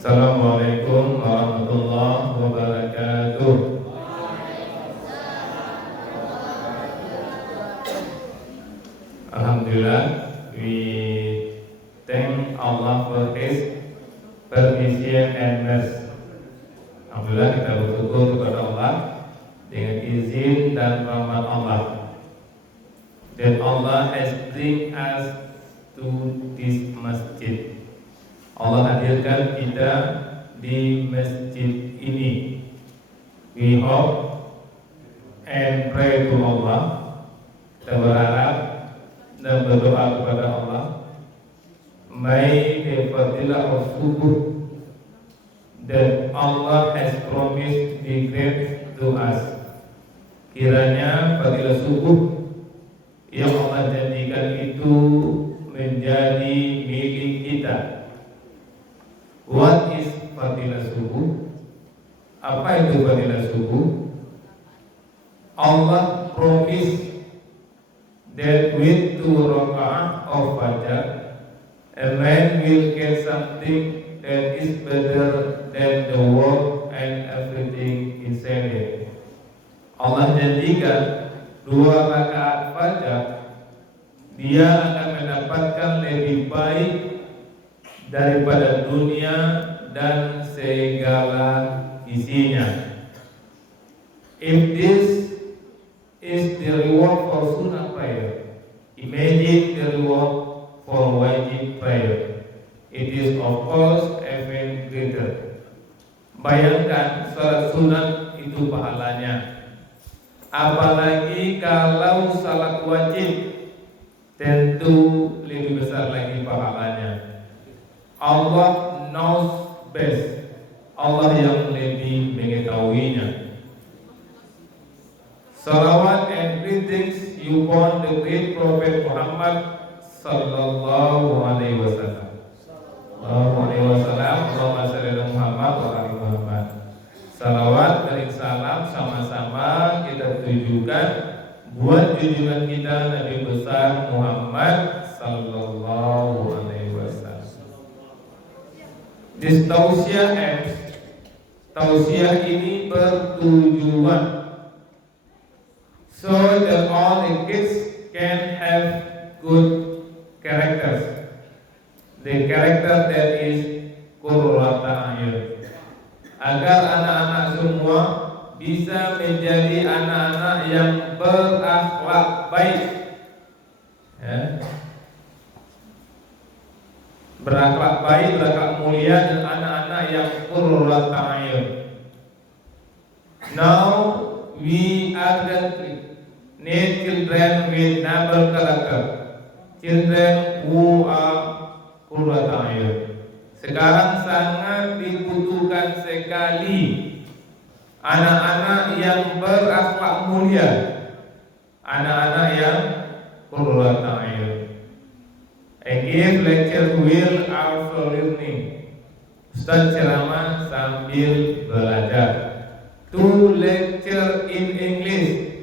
Assalamualaikum warahmatullahi wabarakatuh. Alhamdulillah, we thank Allah for His permission and mercy. Alhamdulillah, kita bersyukur kepada Allah dengan izin dan rahmat Allah. That Allah has bring us to this masjid. Allah hadirkan kita di masjid ini. We hope and pray to Allah. Kita berharap dan berdoa kepada Allah. May the fadilah of subuh that Allah has promised be great to us. Kiranya fadilah subuh yang Allah janjikan itu menjadi milik kita. What is fadilah subuh? Apa itu fadilah subuh? Allah promise that with 2 rakaat of Fajr, a man will get something that is better than the world and everything inside it. Allah janjikan 2 rakaat Fajr, dia akan mendapatkan lebih baik daripada dunia dan segala isinya. If this is the reward for sunnah prayer, imagine the reward for wajib prayer. It is of course even greater. Bayangkan salat sunat itu pahalanya. Apalagi kalau salat wajib, tentu lebih besar lagi pahalanya. Allah knows best. Allah yang lebih mengetahuinya. Salawat and greetings upon the great Prophet Muhammad sallallahu alaihi wasallam. Allahumma shalli ala Muhammad wa ali Muhammad. Salawat dan salam sama-sama kita tujukan buat junjungan kita Nabi besar Muhammad sallallahu alaihi wasallam. This tausiah ini bertujuan so that all the kids can have good characters. The character that is qurrata ayun. Agar anak-anak semua bisa menjadi anak-anak yang berakhlak baik. Ya. Berakhlak baik, berakhlak mulia, dan anak-anak yang qurrata ayun. Now we urgently need children with noble character, children who are qurrata ayun. Sekarang sangat dibutuhkan sekali anak-anak yang berakhlak mulia, anak-anak yang qurrata ayun. I give lecture while also learning. Ustaz ceramah sambil belajar. To lecture in English.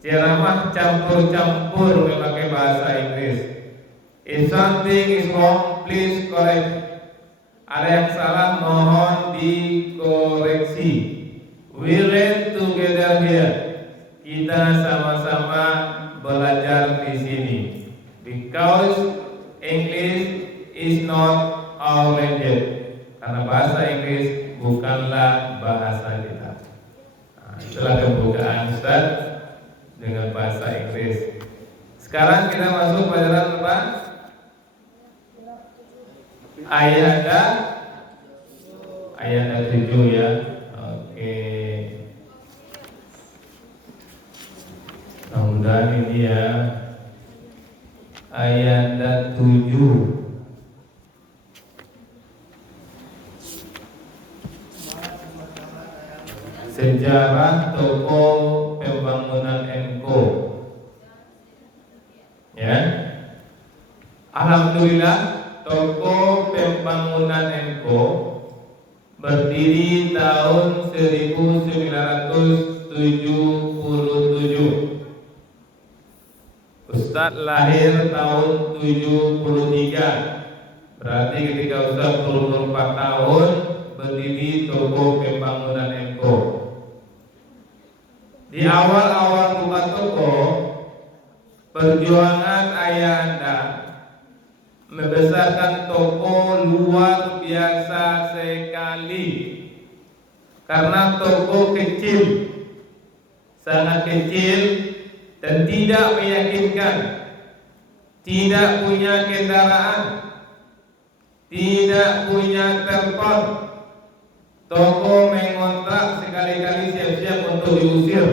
Ceramah campur-campur memakai bahasa Inggris. If something is wrong, please correct. Ada yang salah, mohon dikoreksi. We learn together here. Kita sama-sama belajar di sini. Because English is not our language. Karena bahasa Inggris bukanlah bahasa kita. Nah, itulah pembukaan Ustaz dengan bahasa Inggris. Sekarang kita masuk pelajaran apa? Ayat 7 ya. Oke. Mudah-mudahan ini ya. Ayat 7. Sejarah toko pembangunan Enko. Ya. Alhamdulillah, toko pembangunan Enko berdiri tahun 1977. Ustadz lahir tahun 73. Berarti ketika Ustaz berumur 4 tahun berdiri toko pembangunan Enko. Di awal-awal buka toko, perjuangan ayah Anda membesarkan toko luar biasa sekali. Karena toko kecil, sangat kecil dan tidak meyakinkan, tidak punya kendaraan, tidak punya telepon. Toko mengontrak sekali-kali siap-siap untuk diusir.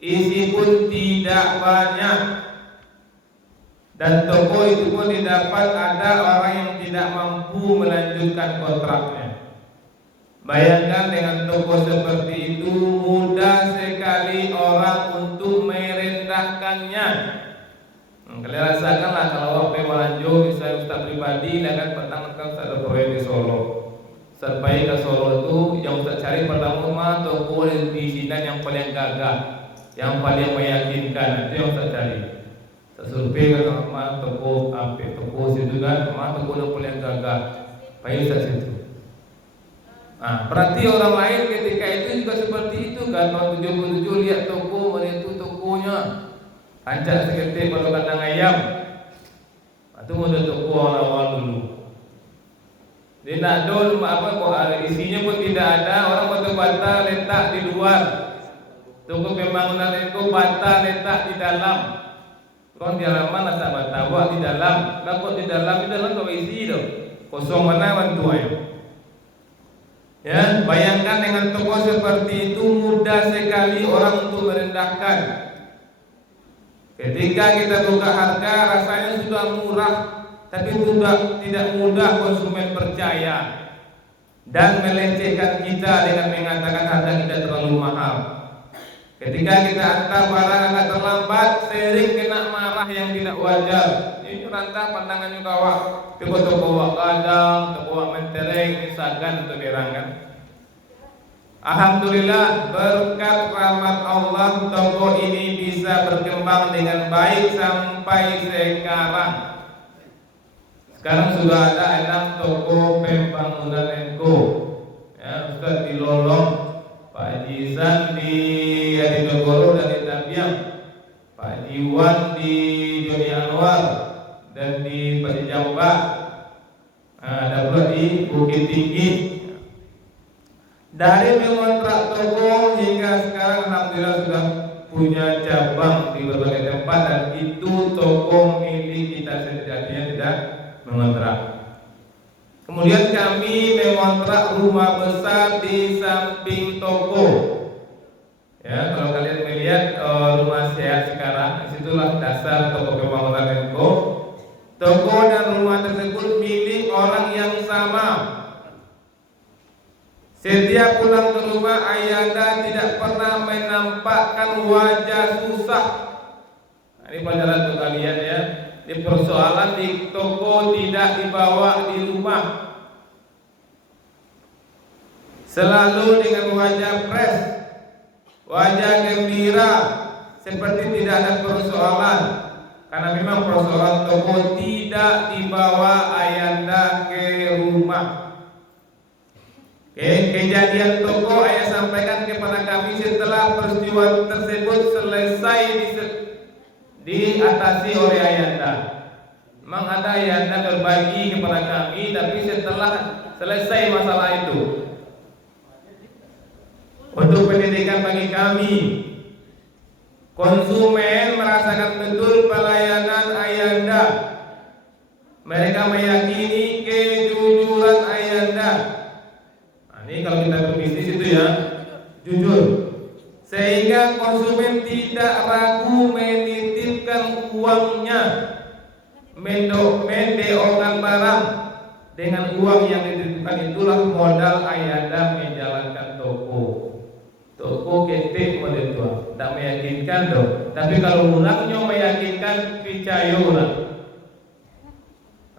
Isi pun tidak banyak. Dan toko itu pun didapat ada orang yang tidak mampu melanjutkan kontraknya. Bayangkan dengan toko seperti itu mudah sekali orang untuk merendahkannya. Kalian rasakanlah kalau waktu Malanjo misalnya Ustaz pribadi kan pertama kan Ustaz ada proyek di Solo. Ustaz baik ke Solo itu yang Ustaz cari pertama toko di sini yang paling gagah, yang paling meyakinkan, itu yang Ustaz cari. Survei ke sama toko toko situ kan, toko yang paling gagah, baik Ustaz situ. Nah, berarti orang lain ketika itu juga seperti itu kan. Tahun 77 lihat toko, mana itu tokonya hancur seketik kalau kandang ayam. Itu model toko awal dulu. Dia nak ada apa kok isinya pun tidak ada, orang bata-bata letak di luar. Toko pembangunan itu bata letak di dalam. Kau di halaman ada bata buat di dalam. Kalau di dalam kau isi tu. Kosong mana bantuan. Ya, bayangkan dengan toko seperti itu mudah sekali orang untuk merendahkan. Ketika kita buka harga rasanya sudah murah, tapi sudah tidak mudah konsumen percaya dan melecehkan kita dengan mengatakan harga kita terlalu mahal. Ketika kita hantar barang agak terlambat, sering kena marah yang tidak wajar. Ini rantah pandangannya kawak, toko wak kadang, toko wak mentereng, ini sagan untuk dirangan. Alhamdulillah berkat rahmat Allah toko ini bisa berkembang dengan baik sampai sekarang. Sekarang sudah ada 6 toko pembangunan Enko. Ya, Ustaz di Lolong, Pak Haji Izan di Adinegoro dan di Tapiang, Pak Haji Wan di Joni Anwar dan di Pasir Jamba. Ada pula di Bukit Tinggi. Dari mengontrak toko hingga sekarang alhamdulillah sudah punya cabang di berbagai tempat dan itu toko milik kita sejatinya tidak mengontrak. Kemudian kami mengontrak rumah besar di samping toko. Ya, kalau kalian melihat rumah sehat sekarang, disitulah dasar toko pembangunan Enko. Toko dan rumah tersebut milik orang yang sama. Setiap pulang ke rumah Ayanda tidak pernah menampakkan wajah susah. Ini pelajaran untuk kalian ya. Di persoalan di toko tidak dibawa di rumah. Selalu dengan wajah fresh, wajah gembira, seperti tidak ada persoalan. Karena memang persoalan toko tidak dibawa Ayanda ke rumah. Kejadian toko ayah sampaikan kepada kami setelah peristiwa tersebut selesai diatasi oleh Ayanda. Memang ada Ayanda berbagi kepada kami, tapi setelah selesai masalah itu untuk pendidikan bagi kami, konsumen merasakan betul pelayanan Ayanda. Mereka meyakini kejujuran Ayanda. Ini kalau kita berbisnis itu ya jujur, sehingga konsumen tidak ragu menitipkan uangnya, mendeokan barang dengan uang yang dititipkan. Itulah modal Ayanda menjalankan toko. Toko ketik model itu, tidak meyakinkan dong. Tapi kalau orangnya meyakinkan, percaya orang.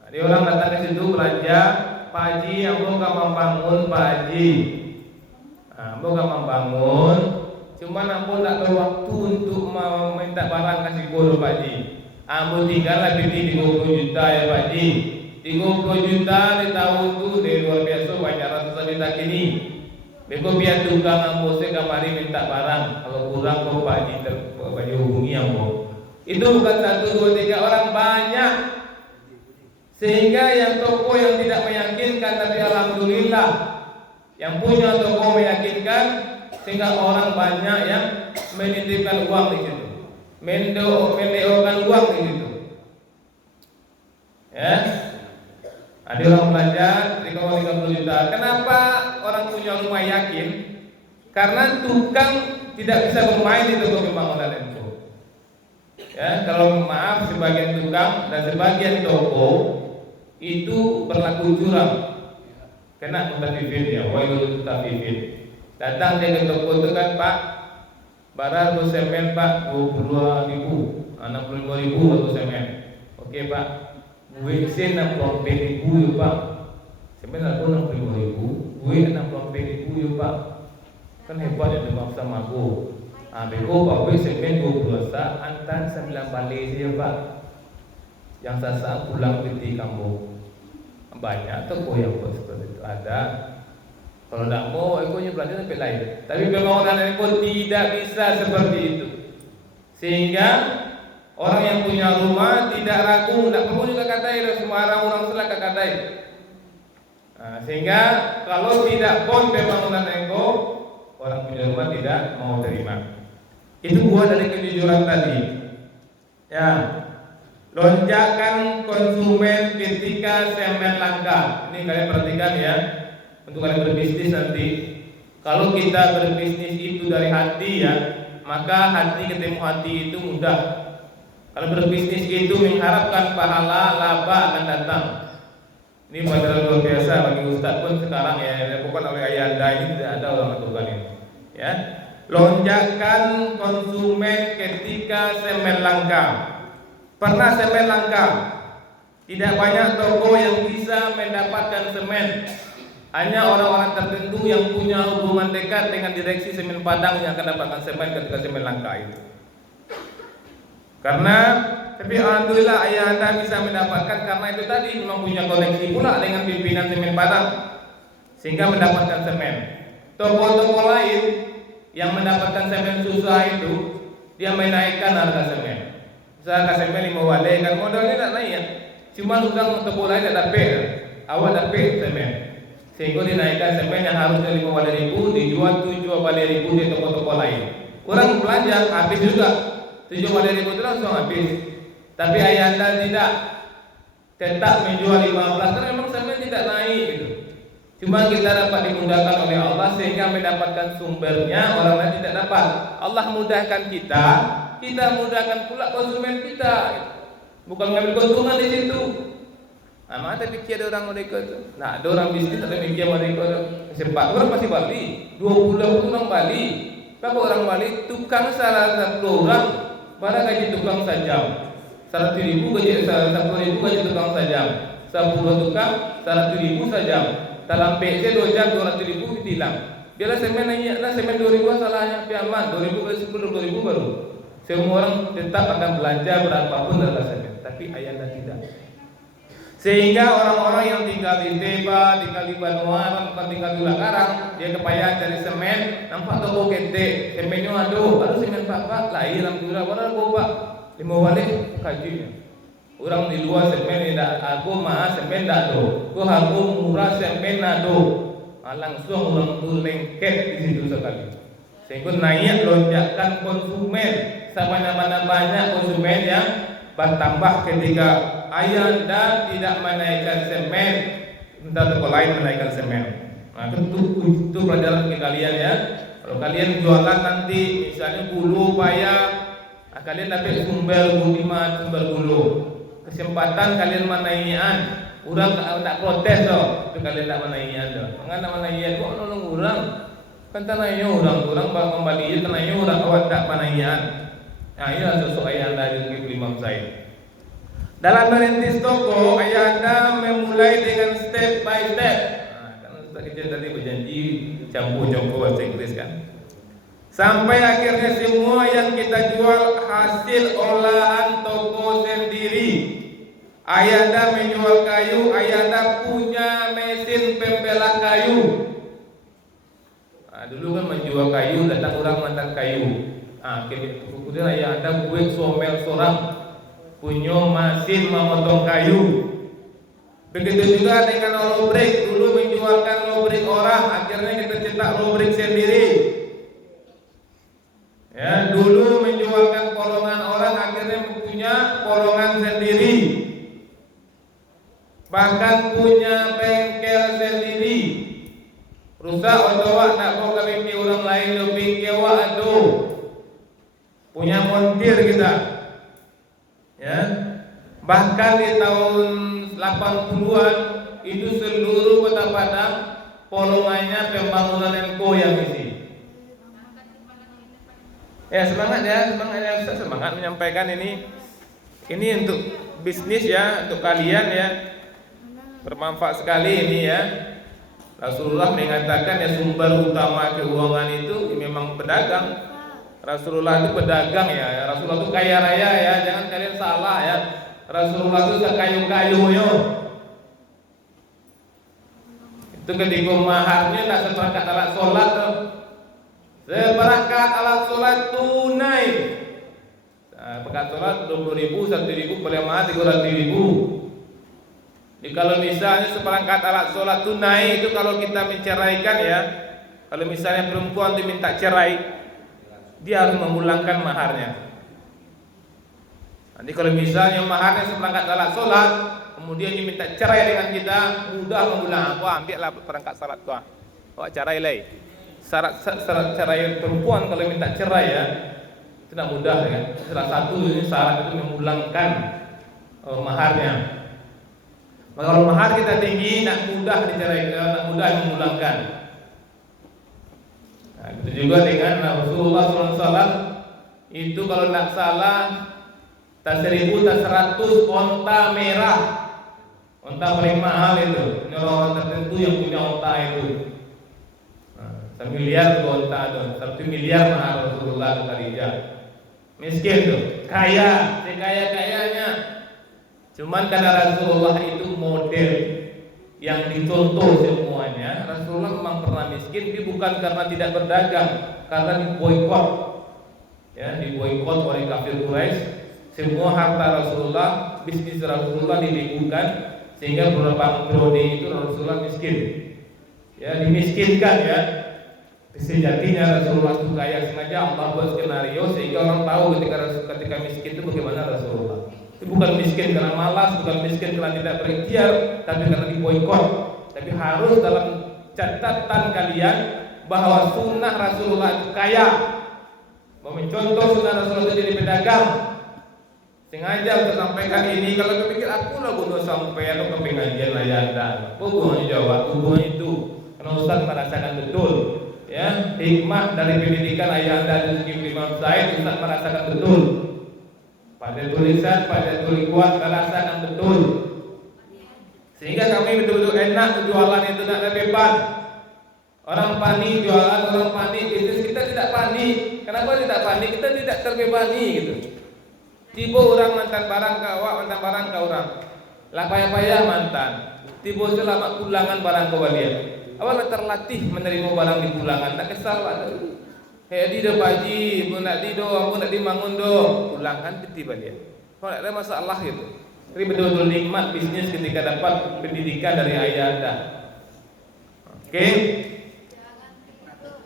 Jadi orang datang ke situ belanja. Pak Haji, ambo gak membangun Pak Haji. Ambo gak membangun, cuman ambo tak ada waktu untuk minta barang kasih guru Pak Haji. Ambo tinggal lebih di 20 juta ya Pak Haji. 30 juta di tahun itu dari luar biasa banyak ratusan juta kini. Beko biar tukang ambose kamari minta barang, kalau kurang kau Pak Haji hubungi ambo. Itu bukan 1, 2, 3 orang, banyak. Sehingga yang toko yang tidak meyakinkan, tapi alhamdulillah yang punya toko meyakinkan, sehingga orang banyak yang menitipkan uang di situ, mendeokan uang di situ. Ya, ada orang belajar di bawah 30 juta. Kenapa orang punya rumah yakin? Karena tukang tidak bisa bermain di toko pembangunan itu. Ya, kalau maaf sebagian tukang dan sebagian toko itu berlaku curang, kena mutafifin ya, wailul mutafifin. Datang dia ke toko itu kan, Pak, barang untuk semen Pak 22.000, 65.000 untuk semen. Oke Pak, WC 60.000 ya Pak. Semen aku 65.000, WC 60.000 ya Pak. Kan hebat ya demam sama aku. Beko Pak WC semen 22 antan 9 balik saja Pak. Yang sasa pulang di kampung. Banyak toko yang buat seperti itu ada. Kalau tidak mau, ekonya belajar sampai lain. Tapi pembangunan eko tidak bisa seperti itu. Sehingga orang yang punya rumah tidak ragu, tidak perlu juga katai, semua orang salah katai. Sehingga kalau tidak pun pembangunan eko, orang punya rumah tidak mau terima. Itu buah dari kejujuran tadi. Ya. Lonjakan konsumen ketika semen langka. Ini kalian perhatikan ya, untuk kalian berbisnis nanti. Kalau kita berbisnis itu dari hati ya, maka hati ketemu hati itu mudah. Kalau berbisnis itu mengharapkan pahala, laba akan datang. Ini pelajaran luar biasa bagi Ustadz pun sekarang ya, yang dilakukan oleh ayah anda ini tidak ada orang lakukan ini. Ya, lonjakan konsumen ketika semen langka. Pernah semen langka, tidak banyak toko yang bisa mendapatkan semen. Hanya orang-orang tertentu yang punya hubungan dekat dengan direksi semen Padang yang akan dapatkan semen ketika semen langka itu. Karena, tapi alhamdulillah ayah anda bisa mendapatkan karena itu tadi memang punya koneksi pula dengan pimpinan semen Padang, sehingga mendapatkan semen. Toko-toko lain yang mendapatkan semen susah itu, dia menaikkan harga semen. Saya kasih semen 5 wale kan modalnya tak naik ya. Cuma tukang toko lain tak dapat, awak dapat semen. Sehingga dinaikkan semen yang harusnya 5 wale ribu dijual 7 wale ribu di toko-toko lain. Orang belanja habis juga 7 wale ribu itu langsung habis. Tapi ayah anda tidak, tetap menjual 15 karena memang semen tidak naik gitu. Cuma kita dapat dimudahkan oleh Allah sehingga mendapatkan sumbernya orang lain tidak dapat. Allah mudahkan kita, kita mudahkan pula konsumen kita. Bukan ngambil keuntungan di situ. Mata pikir ada orang mereka itu. Nah, ada orang bisnis ada mikir mereka sempat orang masih Bali, 20 orang Bali. Kalau orang Bali tukang salah satu orang, barang gaji tukang sajam. 100.000 gaji 100.000 gaji tukang sajam. 10 tukang 100.000 sajam. Dalam PC 2 jam 200.000 hilang. Biarlah semen naik, nah semen 2.000 salahnya, tapi aman 2.000 kali 10 2.000 baru. Semua orang tetap akan belanja berapapun harga semen, tapi ayah anda tidak. Sehingga orang-orang yang tinggal di Teba, tinggal di Banuan, tinggal di Lakarang, dia kepayahan cari semen, nampak toko gede, semennya aduh semen pak, lain alhamdulillah, warna Pak, 5 balik kajinya. Orang di luar semen tidak, aku mah semen tidak do, aku harus murah semen do, langsung orang tu lengket di situ sekali. Sehingga naik lonjakan konsumen, sama-sama banyak konsumen yang bertambah ketika ayah anda tidak menaikkan semen, entah toko lain menaikkan semen. Nah itu pelajaran ke kalian ya. Kalau kalian jualan nanti misalnya gulu payah, kalian dapat sumber budiman, sumber gulu. Kesempatan kalian menaikan, orang tak protes loh, itu kalian tak menaikan loh. Mengapa menaikan? Kok nolong orang? Kan tanahnya orang kembali itu tanahnya orang awak tak menaikan. Nah inilah sosok ayah anda di Imam Zaid. Dalam merintis toko, ayah anda memulai dengan step by step. Kan Ustaz kita tadi berjanji campur bahasa Inggris kan. Sampai akhirnya semua yang kita jual hasil olahan toko sendiri. Ayanda menjual kayu, Ayanda punya mesin pembelak kayu. Nah, dulu kan menjual kayu, datang orang mantan kayu. Kemudian Ayanda buat somel seorang punya mesin memotong kayu. Begitu juga dengan lobrik, dulu menjualkan lobrik orang, akhirnya kita cetak lobrik sendiri. Ya, dulu menjualkan polongan orang, akhirnya punya polongan sendiri. Bahkan punya bengkel sendiri. Rusak otowa nak kau kami orang lain lebih kewa aduh. Punya montir kita. Ya. Bahkan di tahun 80-an itu seluruh Kota Padang polongannya pembangunan Enko yang isi. Ya semangat menyampaikan ini untuk bisnis ya, untuk kalian ya. Bermanfaat sekali ini ya. Rasulullah mengatakan ya sumber utama keuangan itu memang pedagang. Rasulullah itu pedagang ya. Rasulullah itu kaya raya ya. Jangan kalian salah ya. Rasulullah itu kayu-kayu yo. Itu ketika maharnya tak seperangkat alat sholat tuh. Seperangkat alat sholat tunai. Perangkat sholat 20.000, 1.000, paling mahal 300.000. Jadi kalau misalnya seperangkat alat sholat tunai itu kalau kita menceraikan ya, kalau misalnya perempuan diminta cerai, dia harus memulangkan maharnya. Nanti kalau misalnya maharnya seperangkat alat sholat, kemudian diminta cerai dengan kita, mudah mengulang. Aku ambillah perangkat sholat gua, awak cerai lagi. Syarat cerai perempuan kalau minta cerai ya, itu tidak mudah ya. Salah satu syarat itu memulangkan maharnya. Maka kalau mahar kita tinggi, nak mudah diceraikan, nak mudah memulangkan. Nah, itu juga dengan Rasulullah SAW itu kalau nak salah tak 1.000 tak 100 onta merah, onta paling mahal itu. Ini orang tertentu yang punya onta itu. Nah, 1 miliar onta itu, 1 miliar mahal Rasulullah Khadijah. Miskin tuh, kaya, sekaya-kayanya. Cuman karena Rasulullah itu model yang dicontoh semuanya. Rasulullah memang pernah miskin, tapi bukan karena tidak berdagang, karena diboikot. Ya, diboikot oleh kafir Quraisy. Semua harta Rasulullah, bisnis Rasulullah dibekukan, sehingga beberapa periode itu Rasulullah miskin. Ya, dimiskinkan ya. Sejatinya Rasulullah itu kaya, sengaja Allah buat skenario sehingga orang tahu ketika miskin itu bagaimana Rasulullah. Bukan miskin karena malas, bukan miskin karena tidak berikhtiar, tapi karena diboikot. Tapi harus dalam catatan kalian bahwa sunnah Rasulullah itu kaya. Mau mencontoh sunnah Rasulullah itu jadi pedagang. Sengaja untuk sampaikan ini. Kalau kepikir aku lah bunuh sampai ke pengajian Ayanda. Hubungannya jawab, hubungan itu. Karena Ustaz merasakan betul. Ya, hikmah dari pendidikan Ayanda dan Imam Said, Ustaz merasakan betul. Pada tulisan, pada tulisan merasakan betul. Sehingga kami betul-betul enak jualan itu tidak ada beban. Orang panik jualan, orang panik bisnis, kita tidak panik. Kenapa tidak panik? Kita tidak terbebani gitu. Tiba orang mantan barang ke awak, mantan barang ke orang. Lah payah-payah mantan. Tiba selama pulangan barang ke balian. Awak terlatih menerima barang di pulangan, tak kesal ada. Di do paji, pun nak di do, pun nak dimangun do, pulangan tiba dia. Kalau ada masalah gitu. Jadi betul-betul nikmat bisnis ketika dapat pendidikan dari ayah Anda. Oke.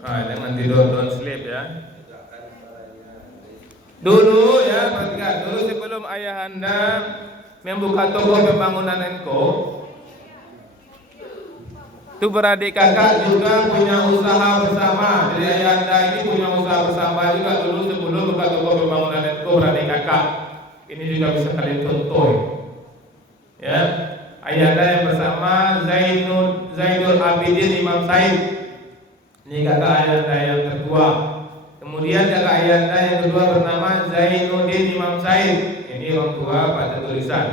Jangan tidur, don't sleep ya. Dulu ya, perhatikan dulu sebelum ayah Anda membuka toko pembangunan Enko, itu beradik kakak juga punya usaha bersama. Jadi Ayanda ini punya usaha bersama juga dulu sebelum buka toko pembangunan Enko beradik kakak. Ini juga bisa kalian contoh. Ya, Ayanda yang bersama Zainul Abidin Imam Said. Ini kakak Ayanda yang kedua. Kemudian kakak Ayanda yang kedua bernama Zainuddin Imam Said. Ini orang tua pada tulisan.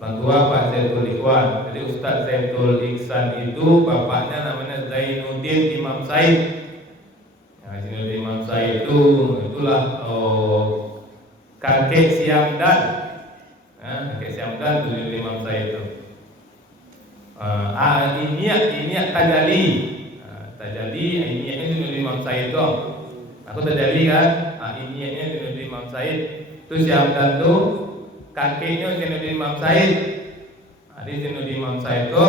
Orang tua Pak Zaidul Ikhwan. Jadi Ustaz Zaidul Ihsan itu bapaknya namanya Zainuddin Imam Said. Nah, Zainuddin Imam Said itulah kakek Siamdan. Kakek Syamdan tujuh Imam Said itu. Ini tajali. Tajali ini tujuh Imam Said itu. Aku tajali kan. Ini tujuh Imam Said. Itu Syamdan tuh kakeknya tujuh Imam Said. Di tujuh Imam Said itu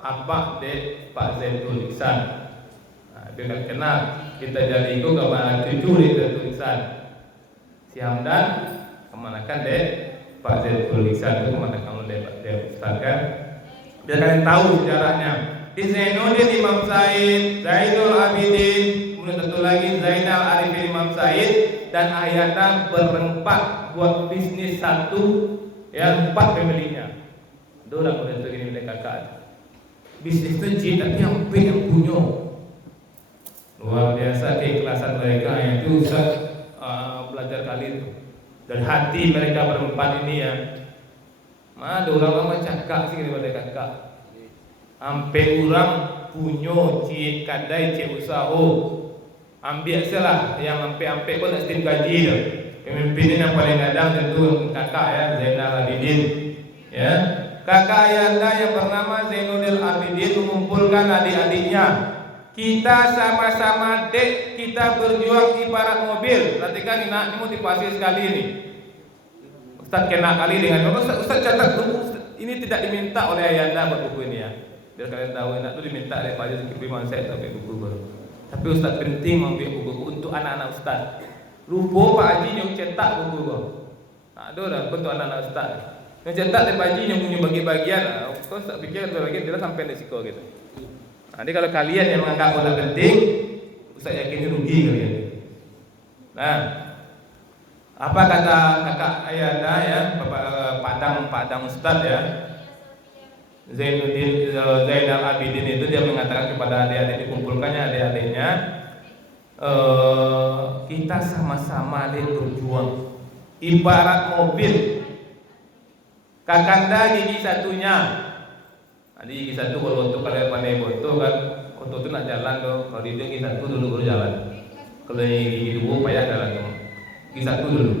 apa dek Pak Zaidul Ihsan. Dia kan kenal kita jadi itu kepada tujuh Zaidul Ihsan. Si Hamdan kemanakan dek Pak Zaidul Ihsan itu kemanakan oleh Pak Ustaz kan? Biar kalian tahu sejarahnya. Di Zainuddin Imam Said, Zainul Abidin, kemudian satu lagi Zainal Arifin Imam Said dan Ayana berempat buat bisnis satu yang 4 family-nya. Dua orang udah begini mereka kakak. Bisnis itu tapi yang punya luar biasa keikhlasan mereka itu Ustaz belajar kali itu dari hati mereka berempat ini ya. Ada orang cakap sih daripada kakak. Sampai orang punya cik kadai cik usaha. Ambil salah yang sampai pun nak steam gaji tu. Pemimpin yang paling kadang tentu kakak ya Zainal Abidin. Ya. Kakak Ayanda yang bernama Zainuddin Abidin mengumpulkan adik-adiknya. Kita sama-sama dek, kita berjuang ibarat mobil. Perhatikan ini motivasi sekali ini. Ustaz kena kali dengan Ustaz catat dulu. Ini tidak diminta oleh Ayanda buat buku ini ya. Biar kalian tahu enak itu diminta oleh Pak Zulkifli Mansur sampai buku baru. Tapi Ustaz penting mengambil buku untuk anak-anak Ustaz. Lupa Pak Haji yang cetak buku kau. Ada dah untuk anak-anak Ustaz. Yang cetak Pak Haji yang punya bagi-bagian. Kau tak fikir bagian dia sampai di siko gitu. Nanti kalau kalian yang menganggap bola penting, Ustaz yakin ini rugi kalian. Nah, apa kata kakak Ayanda ya, Bapak Padang Ustaz ya, Zainal Abidin itu dia mengatakan kepada adik-adik dikumpulkannya adik-adiknya, kita sama-sama berjuang, ibarat mobil, kakanda gigi satunya. Jadi gigi satu kalau untuk kalian pandai foto kan, foto itu nak jalan tuh. Kalau dia gigi satu dulu baru jalan. Kalau gigi dua payah jalan tuh. Gigi satu dulu.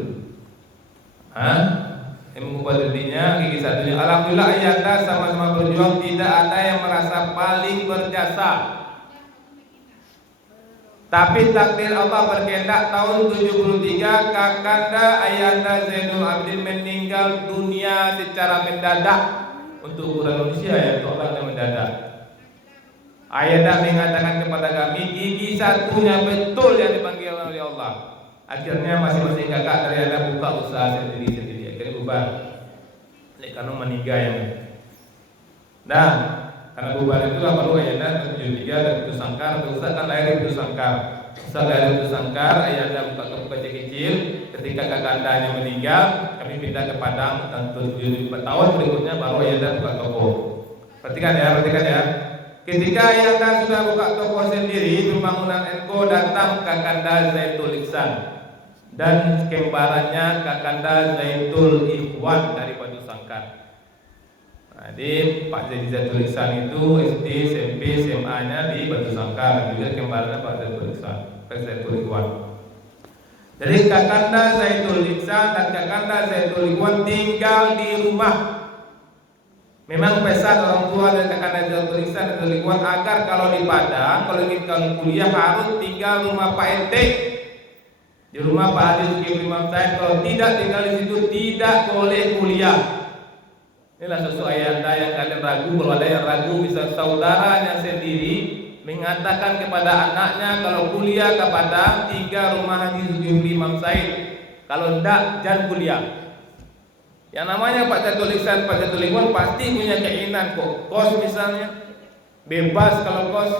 Yang mengubah dirinya gigi satunya. Alhamdulillah Ayanda sama-sama berjuang, tidak ada yang merasa paling berjasa. Tapi takdir Allah berkehendak tahun 73 kakanda Ayanda Zainul Abidin meninggal dunia secara mendadak. Untuk ukuran manusia ya, untuk orang yang mendadak. Ayanda mengatakan kepada kami, gigi satunya betul yang dipanggil oleh Allah. Akhirnya masing-masing kakak dari Ayanda buka usaha sendiri-sendiri. Akhirnya bubar. Karena meninggal yang. Nah, karena bubar itulah baru Ayanda 73 dan Putu Sangkar. Ustaz kan lahir di Putu Sangkar. Ustaz lahir di Putu Sangkar, Ayanda buka toko kecil-kecil. Ketika kakandanya meninggal, kami pindah ke Padang dan 74 tahun berikutnya baru Ayanda buka toko. Perhatikan ya. Ketika Ayanda sudah buka toko sendiri, pembangunan Enko datang kakanda Zaidul Ihsan dan kembarannya kakanda Zaidul Ikhwan dari Batu Sangkar. Jadi Pak Zaidul Ihsan itu SD, SMP, SMA-nya di Batu Sangkar, juga kembarannya Pak Zaidul Ihsan, Pak Zaidul Ikhwan. Jadi kakanda Zaidul Ihsan dan kakanda Zaidul Ikhwan tinggal di rumah. Memang pesan orang tua dan kakanda Zaidul Ihsan dan Zaidul Ikhwan agar kalau di Padang, kalau ingin kuliah harus tinggal rumah Pak Ente. Di rumah Pak Haji Zulkifli Imam Said, kalau tidak tinggal di situ tidak boleh kuliah. Inilah sesuatu Ayanda yang kalian ragu. Kalau ada yang ragu, misal saudaranya sendiri mengatakan kepada anaknya kalau kuliah ke Padang tinggal rumah Haji Zulkifli Imam Said. Kalau tidak jangan kuliah. Yang namanya Pak Zaidul Ihsan, Pak Zaidul Ikhwan pasti punya keinginan kos misalnya bebas kalau kos.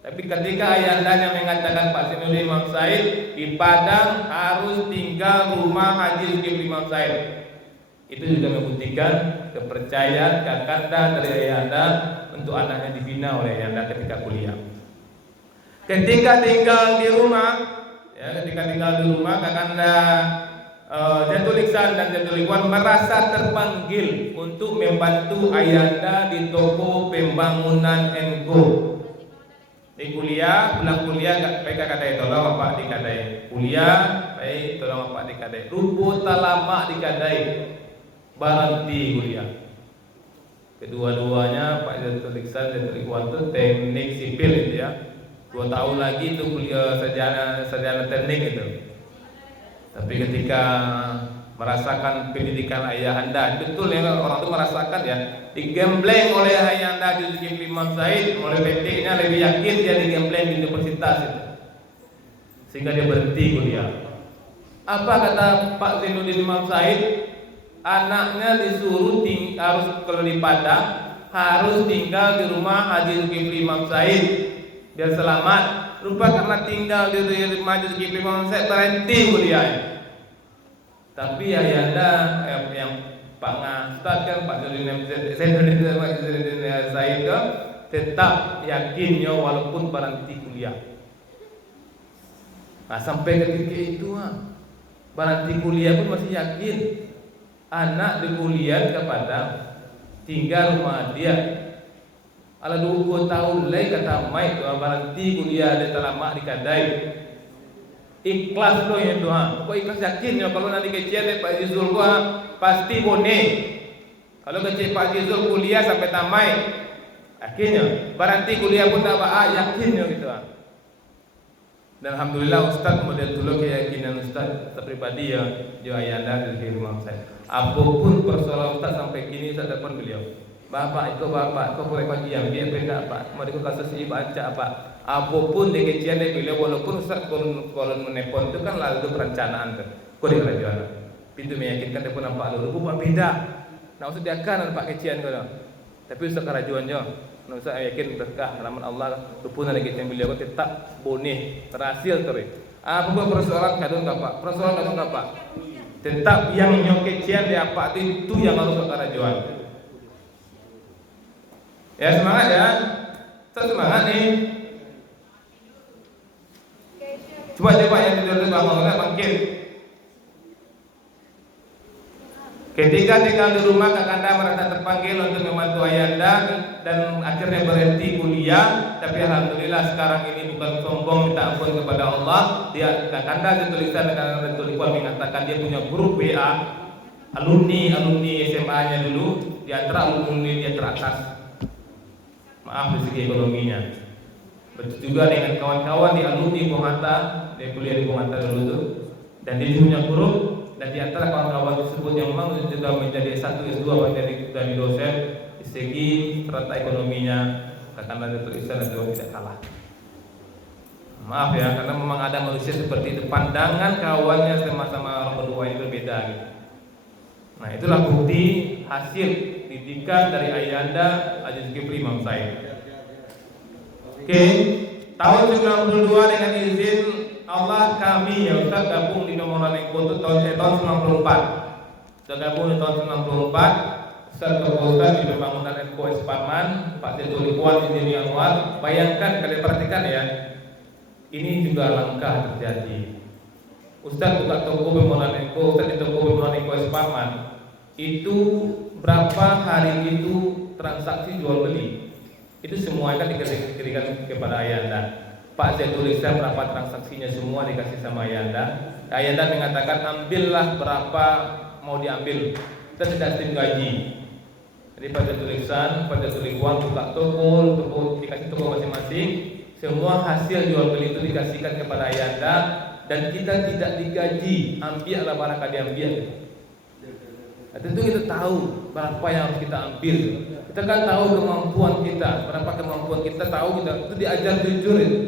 Tapi ketika ayandanya mengatakan Pak Zaidul Imam Said di Padang harus tinggal rumah Haji Zulkifli Imam Said, itu juga membuktikan kepercayaan kakanda dari ayanda untuk anaknya dibina oleh ayanda ketika kuliah. Ketika tinggal di rumah, kakanda Zaidul Ihsan dan Zaidul Ikhwan merasa terpanggil untuk membantu ayanda di toko pembangunan Enko. Di kuliah, pulang kuliah, mereka kadai tolong bapak dikadai. Kuliah, baik tolong bapak dikadai. Rumput lama dikadai. berhenti kuliah. Kedua-duanya Pak Zatul Ihsan dan Zatul Ikhwan itu teknik sipil itu ya. 2 tahun lagi itu kuliah sarjana teknik itu. Tapi ketika merasakan pendidikan ayah anda, betul ya orang itu merasakan ya, digembleng oleh ayah anda di Zulkifli Imam Said, oleh PT-nya lebih yakin dia digembleng di universitas itu. Sehingga dia berhenti kuliah. Apa kata Pak Zainuddin Imam Said? Anaknya disuruh harus kalau di Padang harus tinggal di rumah Haji Zulkifli Imam Said biar selamat. Lupa karena tinggal di rumah Haji Zulkifli Imam Said berhenti kuliah. Tapi ayahanda yang Pak Ustaz kan Pak Zainuddin Said tetap yakinnya walaupun berhenti kuliah. Nah, sampai ketika itu berhenti kuliah pun masih yakin anak di kuliah kepada tinggal rumah dia. Ala 2 tahun lagi kata mai tu berhenti kuliah dia terlama di Kadai. Ikhlas lo ya doa. Kok ikhlas yakin ya kalau nanti kecil Pak Jizul gua pasti bone. Kalau kecil Pak Jizul kuliah sampai tamai, akhirnya berhenti kuliah pun tak apa, yakin ya gitu. Dan alhamdulillah Ustaz model dulu keyakinan Ustaz pribadi ya, jo ayanda dari rumah saya. Apapun persoalan Ustaz sampai kini Ustaz telepon beliau. Bapak, kau boleh kajian biar benda apa? Mau ikut kasus ini baca apa? Apapun dia kajian dia beliau walaupun Ustaz kalau menelpon itu kan lalu perencanaan kan. Kau di kerajaan. Pintu meyakinkan dia pun nampak lalu bukan beda. Nah Ustaz dia kan nampak kajian kau. Tapi Ustaz kerajaan jo. Nah Ustaz yakin berkah rahmat Allah. Rupun ada kajian beliau tetap boneh berhasil terus. Apapun persoalan kadang apa? Persoalan kadang apa? Tetap yang nyokecian dia apa itu yang harus kerajaan. Ya semangat ya, semangat nih. Coba yang tidur bangunlah bangkit. Ketika tinggal di rumah kakanda merasa terpanggil untuk membantu ayanda dan akhirnya berhenti kuliah. Tapi alhamdulillah sekarang ini bukan sombong minta ampun kepada Allah. Dia kakanda ditulisan kakanda Ikhwan mengatakan dia punya grup WA alumni SMA-nya dulu. Di antara alumni dia teratas. Maaf dari segi ekonominya. Begitu juga dengan kawan-kawan di alumni Bung Hatta, dia kuliah di Bung Hatta dulu tuh. Dan dia punya grup dan di antara kawan-kawan tersebut yang memang sudah menjadi S1 S2 dari dosen di segi strata ekonominya karena tulisan itu tidak kalah. Maaf ya, karena memang ada manusia seperti itu, pandangan kawannya sama-sama orang berdua ini berbeda gitu. Nah, itulah bukti hasil didikan dari ayahanda Haji Zulkifli Imam Said. Oke, tahun 92 dengan izin Allah kami ya Ustaz gabung di nomor Eko itu tahun 94. Sudah gabung di tahun 94. Ustaz Ustaz di pembangunan Eko Esparman, Pak Zatul Ikhwan di Anwar. Bayangkan kalian perhatikan ya, ini juga langkah terjadi. Ustaz buka toko pembangunan Eko, Ustaz di toko pembangunan Eko Esparman. Itu berapa hari itu transaksi jual beli itu semua kan diberikan kepada ayahanda. Pak saya tuliskan berapa transaksinya semua dikasih sama ayahanda. Ayahanda mengatakan ambillah berapa mau diambil, kita tidak sistem gaji. Jadi pada tulisan pada tulisan buka toko dikasih toko masing-masing, semua hasil jual beli itu dikasihkan kepada ayahanda dan kita tidak digaji, ambillah barangkali diambil. Nah, tentu kita tahu berapa yang harus kita ambil. Kita kan tahu kemampuan kita, berapa kemampuan kita tahu kita itu diajar jujur itu.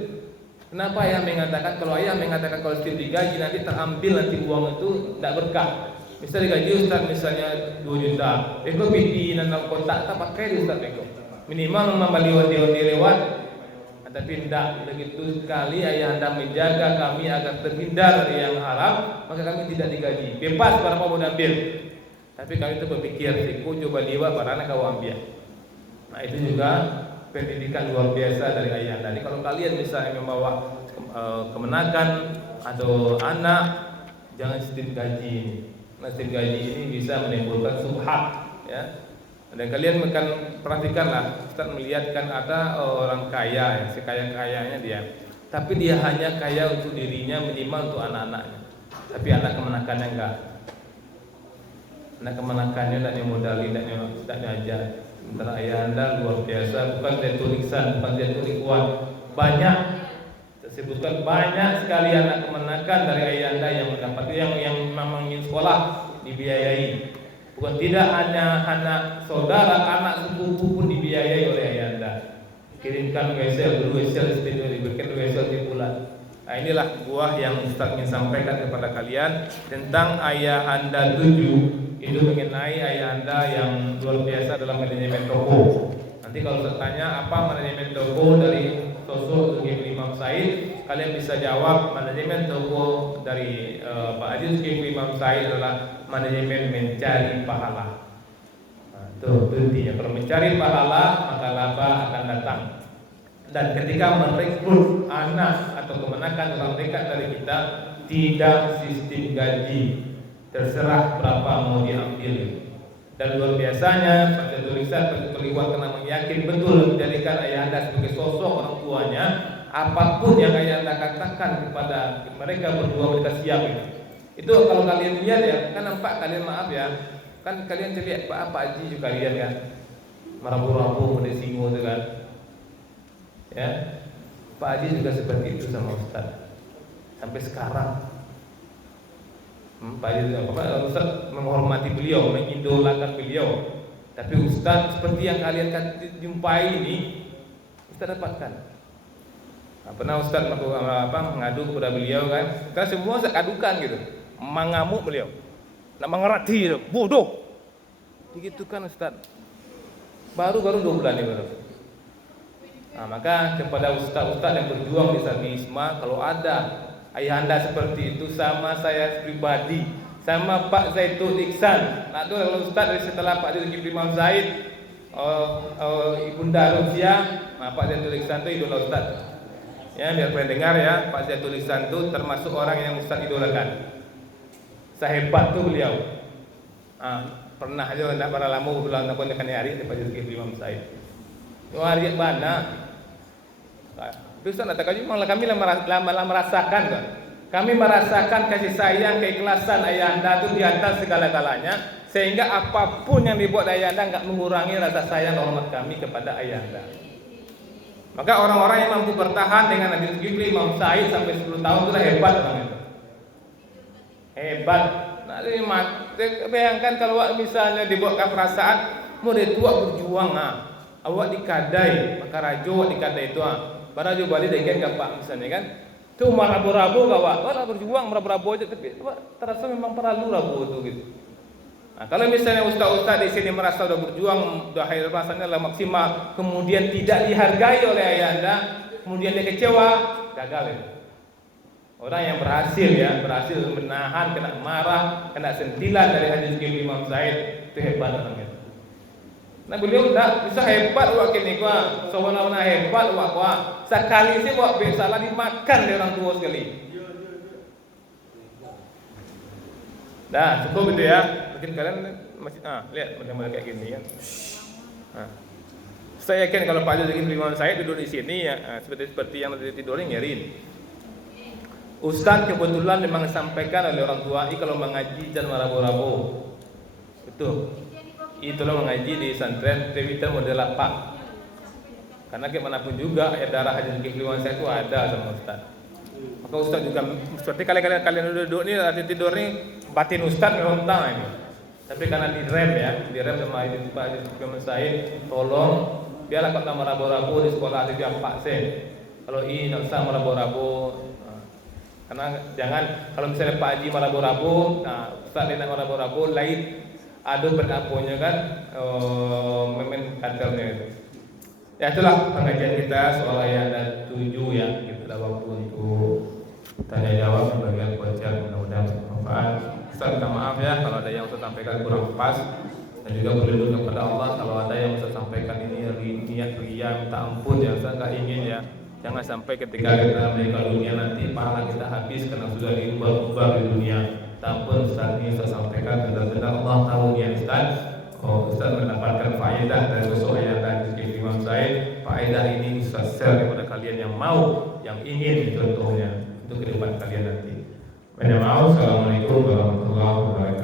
Kenapa ayah mengatakan kalau ayah mengatakan kalau setiap digaji nanti terambil nanti uang itu tidak berkah. Misalnya digaji Ustaz misalnya 2 juta, Eko pilih dalam kontak tak pakai di Ustaz Eko. Minimal membeli onde lewat. Nah, tapi tidak begitu sekali ayah anda menjaga kami agar terhindar dari yang haram, maka kami tidak digaji. Bebas berapa mau ambil. Tapi kami itu berpikir, siku coba liwa barana kau ambil. Nah itu juga pendidikan luar biasa dari ayah. Jadi kalau kalian misalnya membawa kemenakan atau anak, jangan sistem gaji. Nah sistem gaji ini bisa menimbulkan subhat, ya. Dan kalian akan perhatikanlah, Ustaz melihatkan ada orang kaya, ya, sekaya-kayanya dia, tapi dia hanya kaya untuk dirinya minimal untuk anak-anaknya, tapi anak kemenakannya enggak. Nak kemenakannya, nak modali, nak ajar. Sementara ayah anda luar biasa, bukan Zatul Ihsan, bukan Zatul Ikhwan. Banyak disebutkan banyak sekali anak kemenakan dari ayah anda yang mendapat yang memang ingin sekolah dibiayai. Bukan tidak hanya anak saudara, anak sepupu pun dibiayai oleh ayah anda. Kirimkan WSL, diberikan WSL di bulan. Nah, inilah buah yang Ustaz ingin sampaikan kepada kalian tentang ayah anda 7. Itu mengenai ayah anda yang luar biasa dalam manajemen toko. Nanti kalau saya tanya apa manajemen toko dari sosok Zulkifli Imam Said, kalian bisa jawab manajemen toko dari Pak Haji Zulkifli Imam Said adalah manajemen mencari pahala. Nah, itu intinya. Kalau mencari pahala maka laba akan datang. Dan ketika merekrut anak atau kemenakan orang dekat dari kita, tidak sistem gaji, terserah berapa mau diambil. Dan luar biasanya Pak Zatul Ihsan terlibat karena yakin betul menjadikan ayah anda sebagai sosok orang tuanya. Apapun yang ayah anda katakan kepada mereka berdua, mereka siap. Itu kalau kalian lihat ya, kan nampak kalian, maaf ya, kan kalian lihat Pak Haji juga kalian kan, merabu-rabu pada singo itu kan. Ya, Pak Haji juga seperti itu sama Ustaz sampai sekarang. Pak Haji Ustaz menghormati beliau, mengidolakan beliau. Tapi Ustaz seperti yang kalian jumpai ini, Ustaz dapatkan. Nah, pernah Ustaz mengadu kepada beliau kan, karena semua Ustaz adukan gitu, mengamuk beliau, nak mengerti, bodoh, begitu kan Ustaz. Baru 2 bulan ini baru. Nah, maka kepada ustaz-ustaz yang berjuang di Sabi Isma, kalau ada ayah anda seperti itu, sama saya pribadi, sama Pak Zatul Ihsan, nah itu kalau ustaz dari setelah Pak Zulkifli Imam Said, Ibunda Rusia, nah Pak Zatul Ihsan itu idola ustaz. Ya, biar pendengar ya, Pak Zatul Ihsan itu termasuk orang yang ustaz idolakan. Sehebat tuh beliau. Pernah aja nak para lamu bulan tahun dekan hari Pak Zulkifli Imam Said. Hari mana? Ustaz nak katakan memang kami lama merasakan kan? Kami merasakan kasih sayang, keikhlasan ayah anda itu di atas segala-galanya, sehingga apapun yang dibuat ayah anda enggak mengurangi rasa sayang dan hormat kami kepada ayah anda. Maka orang-orang yang mampu bertahan dengan Nabi Zulkifli Imam Said sampai 10 tahun itu hebat orang itu. Hebat. Nah, bayangkan kalau misalnya dibuat perasaan, mau dia tua berjuang awak dikadai, maka rajo awak dikadai itu para jo balik dekan gampang misalnya kan. Tu marabu-rabu awak berjuang marabu-rabu aja, tapi terasa memang perlu rabu itu gitu. Nah, kalau misalnya ustaz-ustaz di sini merasa sudah berjuang, sudah rasanya lah maksimal, kemudian tidak dihargai oleh ayah anda, kemudian dia kecewa, gagal itu. Orang yang berhasil menahan, kena marah, kena sentilan dari hadis Imam Said, itu hebat orangnya. Nah beliau tak bisa hebat awak kini kuah, sewana-wana hebat awak kuah. Sekali sih awak salah dimakan dari orang tua sekali. Nah cukup itu ya. Mungkin kalian masih lihat macam-macam kayak gini kan. Saya yakin kalau Pak Zulkifli Imam Said duduk di sini ya seperti yang tadi tidurin nyerin. Ustaz kebetulan memang sampaikan oleh orang tua, kalau mengaji jangan marabu-rabu. Betul. Itulah mengaji di santren Tewita model apa? Karena bagaimanapun juga darah Haji Zulkifli Imam Said itu ada sama Ustaz. Maka Ustaz juga seperti kalian duduk ni ada tidur ni, batin Ustaz memang ini. Tapi karena direm sama Haji Zulkifli Imam Said, tolong biarlah kau tak marabu-rabu di sekolah ada Pak sen. Kalau ini tak usah marabu-rabu. Karena jangan kalau misalnya Pak Haji marabu-rabu, Ustaz dia nak marabu-rabu lain. Ada berdaponya kan memen kantornya itu. Ya itulah pengajian kita soal ayat 7 ya. Kita ada waktu untuk tanya jawab sebagian bocor, mudah-mudahan bermanfaat. Ustaz minta maaf ya kalau ada yang saya sampaikan kurang pas, dan juga berlindung kepada Allah kalau ada yang saya sampaikan ini niat ria minta ampun ya. Saya nggak ingin ya. Jangan sampai ketika kita meninggal dunia nanti pahala kita habis karena sudah diubah-ubah di dunia. Tampun Ustaz ini saya sampaikan benar-benar Allah tahu niat Ustaz. Ustaz mendapatkan faedah dari sosok ayah dan Zulkifli Imam Said. Faedah ini Ustaz share kepada kalian yang mau, yang ingin contohnya untuk ke depan kalian nanti. Assalamualaikum warahmatullahi wabarakatuh.